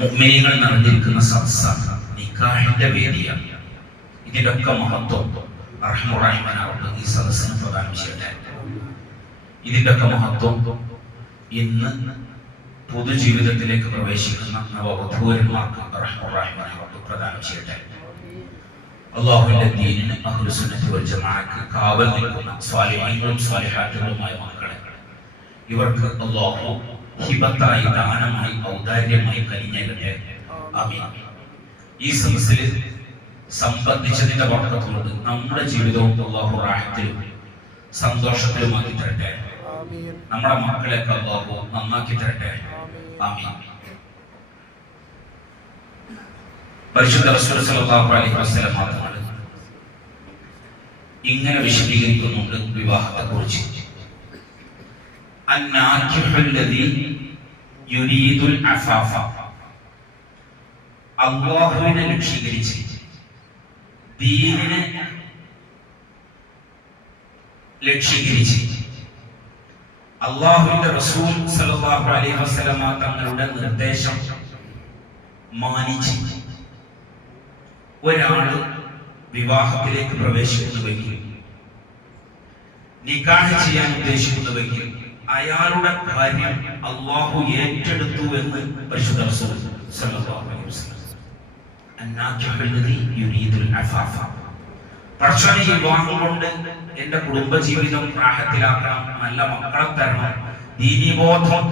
മുഅ്മിനീങ്ങൾ നടന്നിരിക്കുന്ന സദസ്സാണ്, നിക്കാഹിന്റെ വേദിയാണ്. ഇതിലൊക്കെ മഹത്വം റഹ്മുറഹിമാനാവട്ടെ ഈ സദസ്സിന് പ്രദാനം ചെയ്യട്ടെ. ഇതിന്റെയൊക്കെ മഹത്വം ഇന്ന് പൊതുജീവിതത്തിലേക്ക് പ്രവേശിക്കുന്ന നവവധൂരന്മാർക്ക് റഹ്മുറഹിമാനാവട്ടെ പ്രദാനം ചെയ്യട്ടെ. അല്ലാഹുവിന്റെ ദീനിന് അഹ്ലുസുന്നത്തി വൽ ജമാഅക്ക് കാവൽ നിൽക്കുന്ന സ്വാലിഹീങ്ങളും സ്വാലിഹാത്തുകളുമായ മക്കളെ ഇവർക്ക് അല്ലാഹു ഹിബത്തായി, ദാനമായി, ഔദാര്യമായി കനിഞ്ഞേകട്ടെ. ആമീൻ. ഈ സദസ്സിൽ സംബന്ധിച്ചതിന്റെ ബർക്കത്തുകൊണ്ട് നമ്മുടെ ജീവിതവും അല്ലാഹു റാഹത്തിലും സന്തോഷത്തിലുമാക്കി തരട്ടെ. നമ്മുടെ മക്കളെയൊക്കെ അല്ലാഹു നന്നാക്കി തരട്ടെ. ആമീൻ. പരിശുദ്ധ റസൂൽ സല്ലല്ലാഹു അലൈഹി വസല്ലം തങ്ങൾ ഇങ്ങനെ വിശദീകരിക്കുന്നുണ്ട് വിവാഹത്തെക്കുറിച്ച്. അന്നാകിഹുല്ലദീ യുരീദുൽ അഫാഫ, അല്ലാഹുവിനെ ലക്ഷ്യീകരിച്ച് ദീനിനെ ലക്ഷ്യീകരിച്ച് അല്ലാഹുവിന്റെ റസൂൽ സല്ലല്ലാഹു അലൈഹി വസല്ലം തങ്ങളുടെ നിർദ്ദേശം മാനിച്ച് ഒരാള് വിവാഹത്തിലേക്ക് പ്രവേശിക്കുന്നുവെങ്കിൽ, നിക്കാഹ് ചെയ്യാൻ ഉദ്ദേശിക്കുന്നുവെങ്കിൽ അയാളുടെ കാര്യം അല്ലാഹു ഏറ്റെടുത്തു എന്ന് പരിശുദ്ധ റസൂൽ സല്ലല്ലാഹു അലൈഹി വസല്ലം. അന്നാകിഹുല്ലദീ യുരീദുൽ അഫാഫ, പടച്ചോനെ ഈ വിവാഹം കൊണ്ട് എന്റെ കുടുംബജീവിതം റാഹത്തിലാക്കണം, നല്ല മക്കളെ തരണം, ദീനീബോധം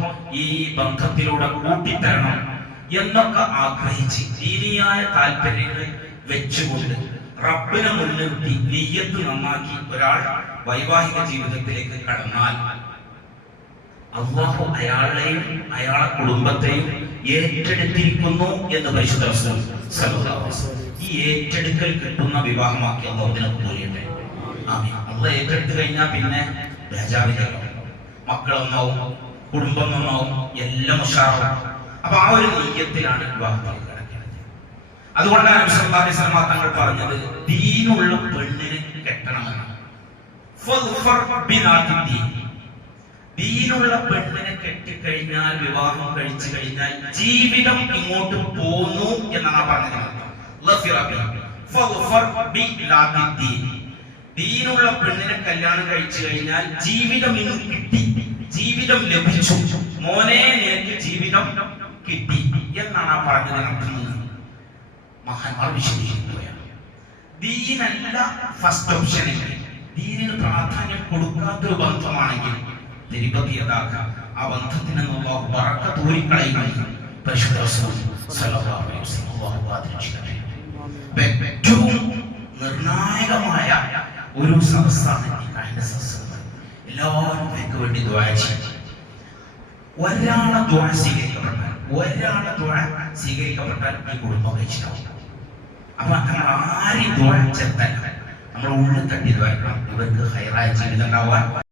ഈ ബന്ധത്തിലൂടെ കൂട്ടിത്തരണം എന്നൊക്കെ ആഗ്രഹിച്ച് ദീനിയായ താല്പര്യങ്ങൾ വെച്ചുകൊണ്ട് റബ്ബിനെ മുൻനിർത്തി നിയ്യത്ത് നന്നാക്കി ഒരാൾ വൈവാഹിക ജീവിതത്തിലേക്ക് കടന്നാൽ അല്ലാഹു അയാളെയും അയാളെ കുടുംബത്തെയും ഏറ്റെടുത്തിരിക്കുന്നു എന്ന് പരിശുദ്ധ റസൂൽ സല്ലല്ലാഹു അലൈഹി വസല്ലം. ഈ ഏറ്റെടുക്കൽ കിട്ടുന്ന വിവാഹമാക്കി അല്ലാഹു അതിനെ കൊണ്ടുവരട്ടെ. ആമീൻ. അല്ലാഹു ഏറ്റെടുത്തു കഴിഞ്ഞാൽ പിന്നെ ബേജാറില്ലല്ലോ, മക്കളൊന്നാവും, കുടുംബം ഒന്നാവും, എല്ലാം ഉഷാറാവും. അപ്പൊ ആ ഒരു നിയ്യത്തിലാണ് വിവാഹത്തിൽ കിടക്കുന്നത്. അതുകൊണ്ടാണ് നബി സല്ലല്ലാഹു അലൈഹി വസല്ലം തങ്ങൾ പറഞ്ഞത് ദീനുള്ള പെണ്ണിനെ കെട്ടണമെന്നാണ്. ദീനുള്ള പെണ്ണിനെ കെട്ടിക്കഴിഞ്ഞാൽ, വിവാഹം കഴിച്ചു കഴിഞ്ഞാൽ ജീവിതം ഇങ്ങോട്ട് പോന്നു എന്നാണ് പറഞ്ഞത്. ദീനുള്ള പെണ്ണിനെ കല്യാണം കഴിച്ചു കഴിഞ്ഞാൽ ജീവിതം ഇന്ന് കിട്ടി, ജീവിതം ലഭിച്ചു, മോനെ നിനക്ക് ജീവിതം കിട്ടി എന്നാണ് ആ പറഞ്ഞത്. മഹാന്മാർ വിശദീകരിക്കുകയാണ്. ദീനല്ല ഫസ്റ്റ് ഓപ്ഷൻ. ദീനിന് പ്രാധാന്യം കൊടുക്കാത്തൊരു ബന്ധമാണെങ്കിൽ ആ ബന്ധത്തിന് അല്ലാഹു ബറക്കത്ത് ഊരിക്കളയുമെന്ന് പരിശുദ്ധ റസൂൽ സല്ലല്ലാഹു അലൈഹി വസല്ലം. ഏറ്റവും നിർണായകമായ ഒരു സദസ്സാണ് നിക്കാഹിന്റെ സദസ്സ്. എല്ലാവരും എനിക്ക് വേണ്ടി ദുആ ചെയ്യും. ഒരാളെ ദുആ സ്വീകരിക്കപ്പെട്ടാൽ ഈ കുടുംബം കഴിച്ചിട്ടാവും. അപ്പൊ നമ്മൾ ആരും ദുആ ചെയ്താൽ നമ്മൾ ഉള്ളിൽ തട്ടി ദുആ ചെയ്യണം, ഇവർക്ക് ഹൈറായ ജീവിതം ഉണ്ടാവാൻ.